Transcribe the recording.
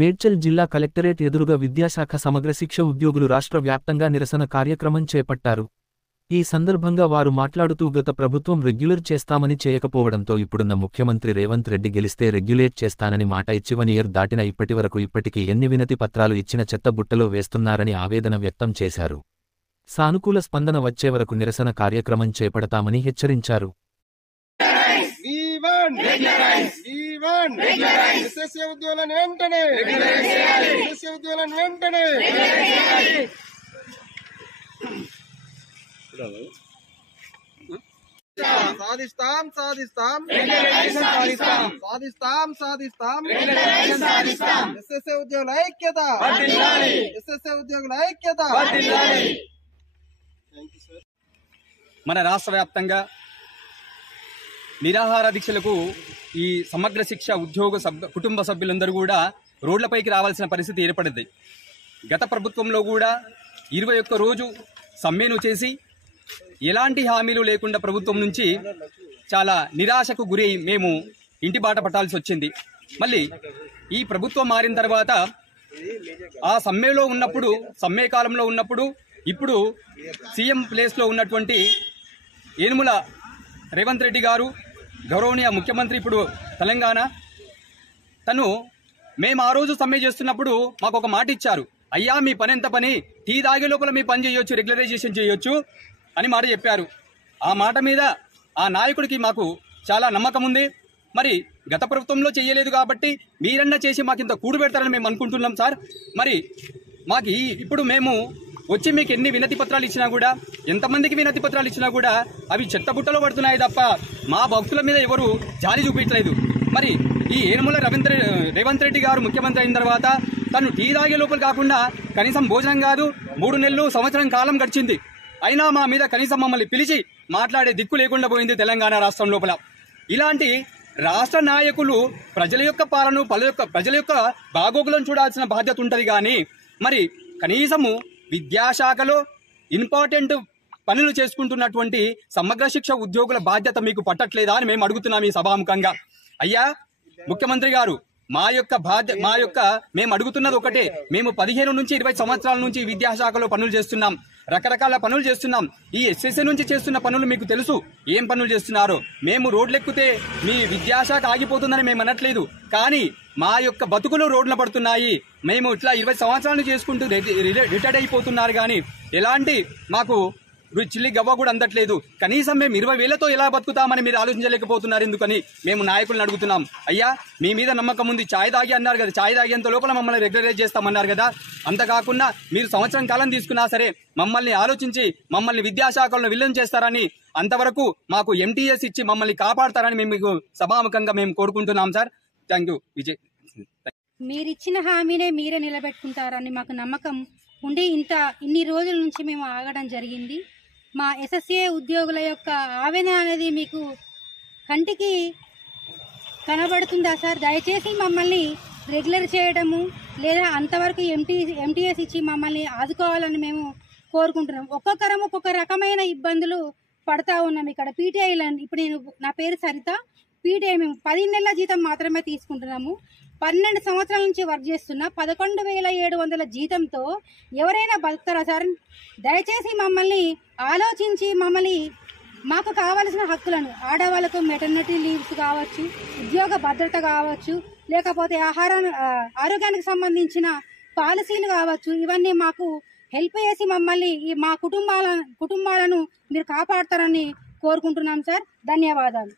మేడ్చల్ జిల్లా కలెక్టరేట్ ఎదురుగా విద్యాశాఖ సమగ్ర శిక్ష ఉద్యోగులు రాష్ట్ర వ్యాప్తంగా నిరసన కార్యక్రమం చేపట్టారు. ఈ సందర్భంగా వారు మాట్లాడుతూ గత ప్రభుత్వం రెగ్యులర్ చేస్తామని చేయకపోవడంతో ఇప్పుడున్న ముఖ్యమంత్రి రేవంత్ రెడ్డి గెలిస్తే రెగ్యులేట్ చేస్తానని మాట ఇచ్చి 1 ఇయర్ దాటిన ఇప్పటికి ఎన్ని వినతి పత్రాలు ఇచ్చిన చెత్త బుట్టలో వేస్తున్నారని ఆవేదన వ్యక్తం చేశారు. సానుకూల స్పందన వచ్చే వరకు నిరసన కార్యక్రమం చేపడతామని హెచ్చరించారు. సాధిస్తాం సాధిస్తాం సాధిస్తాం సాధిస్తాం ఎస్ఎస్ఏ ఉద్యోగుల ఐక్యత, ఎస్ఎస్ఏ ఉద్యోగుల ఐక్యత. మన రాష్ట్ర వ్యాప్తంగా నిరాహార దీక్షలకు ఈ సమగ్ర శిక్ష ఉద్యోగ కుటుంబ సభ్యులందరూ కూడా రోడ్లపైకి రావాల్సిన పరిస్థితి ఏర్పడింది. గత ప్రభుత్వంలో కూడా 21 రోజు సమ్మెను చేసి ఎలాంటి హామీలు లేకుండా ప్రభుత్వం నుంచి చాలా నిరాశకు గురై మేము ఇంటి బాట పట్టాల్సి వచ్చింది. మళ్ళీ ఈ ప్రభుత్వం మారిన తర్వాత ఆ సమ్మెలో ఉన్నప్పుడు, సమ్మె కాలంలో ఉన్నప్పుడు, ఇప్పుడు సీఎం ప్లేస్లో ఉన్నటువంటి ఏనుముల రేవంత్ రెడ్డి గారు, గౌరవనీయ ముఖ్యమంత్రి ఇప్పుడు తెలంగాణ, తను మేము ఆ రోజు సమ్మె చేస్తున్నప్పుడు మాకు ఒక మాట ఇచ్చారు. అయ్యా మీ పని ఎంత పని, టీ తాగే లోపల మీ పని చేయొచ్చు, రెగ్యులరైజేషన్ చేయొచ్చు అని మాట చెప్పారు. ఆ మాట మీద ఆ నాయకుడికి మాకు చాలా నమ్మకం ఉంది. మరి గత ప్రభుత్వంలో చేయలేదు కాబట్టి మీరన్నా చేసి మాకు ఇంత కూడు పెడతారని మేము అనుకుంటున్నాం సార్. మరి మాకు ఇప్పుడు మేము వచ్చి మీకు ఎన్ని వినతి పత్రాలు ఇచ్చినా కూడా, ఎంతమందికి వినతి పత్రాలు ఇచ్చినా కూడా అవి చెత్తబుట్టలో పడుతున్నాయి తప్ప మా భక్తుల మీద ఎవరు జాలి చూపించలేదు. మరి ఈ ఏనుముల రేవంత్ రెడ్డి గారు ముఖ్యమంత్రి అయిన తర్వాత తను టీ తాగే లోపల కాకుండా కనీసం భోజనం కాదు, 3 నెలలు సంవత్సరం కాలం గడిచింది. అయినా మా మీద కనీసం మమ్మల్ని పిలిచి మాట్లాడే దిక్కు లేకుండా పోయింది తెలంగాణ రాష్ట్రం లోపల. ఇలాంటి రాష్ట్ర నాయకులు ప్రజల యొక్క పాలన, ప్రజల యొక్క బాగోగులను చూడాల్సిన బాధ్యత ఉంటుంది. కానీ మరి కనీసము విద్యాశాఖలో ఇంపార్టెంట్ పనులు చేసుకుంటున్నటువంటి సమగ్ర శిక్ష ఉద్యోగుల బాధ్యత మీకు పట్టట్లేదా అని మేము అడుగుతున్నాం ఈ సభాముఖంగా. అయ్యా ముఖ్యమంత్రి గారు, మేము అడుగుతున్నది ఒకటే. మేము 15 నుంచి 20 సంవత్సరాల నుంచి విద్యాశాఖలో పనులు చేస్తున్నాం, రకరకాల పనులు చేస్తున్నాం. ఈ ఎస్ఎస్ఏ నుంచి చేస్తున్న పనులు మీకు తెలుసు, ఏం పనులు చేస్తున్నారో. మేము రోడ్లెక్కితే మీ విద్యాశాఖ ఆగిపోతుందని మేము అనట్లేదు, కానీ మా యొక్క బతుకులు రోడ్ల పడుతున్నాయి. మేము ఇట్లా 20 సంవత్సరాలు చేసుకుంటూ రిటైర్డ్ అయిపోతున్నారు, కానీ ఎలాంటి మాకు చిల్లి గవ్వ కూడా అందట్లేదు. కనీసం మేము 20,000తో ఎలా బతుకుతామని మీరు ఆలోచించలేకపోతున్నారు ఎందుకని మేము నాయకులను అడుగుతున్నాం. అయ్యా మీ మీద నమ్మకం ఉంది, ఛాయ్ తాగి అన్నారు కదా, ఛాయ్ తాగేంత లోపల మమ్మల్ని రెగ్యులరైజ్ చేస్తామన్నారు కదా. అంతకాకుండా మీరు సంవత్సరం కాలం తీసుకున్నా సరే మమ్మల్ని ఆలోచించి మమ్మల్ని విద్యాశాఖలను విలీనం చేస్తారని, అంతవరకు మాకు ఎంటీఎస్ ఇచ్చి మమ్మల్ని కాపాడతారని మేము మీకు సభాముఖంగా మేము కోరుకుంటున్నాం సార్. Thank you Vijay. మీరిచ్చిన హామీనే మీరే నిలబెట్టుకుంటారని మాకు నమ్మకం ఉండి ఇన్ని రోజుల నుంచి మేము ఆగడం జరిగింది. మా ఎస్ఎస్ఏ ఉద్యోగుల యొక్క ఆవేదన అనేది మీకు కంటికి కనబడుతుందా సార్? దయచేసి మమ్మల్ని రెగ్యులర్ చేయడము లేదా అంతవరకు ఎంటీఎస్ ఇచ్చి మమ్మల్ని ఆదుకోవాలని మేము కోరుకుంటున్నాం. ఒక్కొక్కరం ఒక్కొక్క రకమైన ఇబ్బందులు పడతా ఉన్నాం. ఇక్కడ పీటీఐలను, ఇప్పుడు నా పేరు సరిత, పీటీఐ మేము 10 నెలల జీతం మాత్రమే తీసుకుంటున్నాము. 12 సంవత్సరాల నుంచి వర్క్ చేస్తున్నా. 11,700 జీతంతో ఎవరైనా బతుకుతారా సార్? దయచేసి మమ్మల్ని ఆలోచించి మాకు కావలసిన హక్కులను, ఆడవాళ్ళకు మెటర్నిటీ లీవ్స్ కావచ్చు, ఉద్యోగ భద్రత కావచ్చు, లేకపోతే ఆరోగ్యానికి సంబంధించిన పాలసీలు కావచ్చు, ఇవన్నీ మాకు హెల్ప్ చేసి మమ్మల్ని మా కుటుంబాలను మీరు కాపాడతారని కోరుకుంటున్నాం సార్. ధన్యవాదాలు.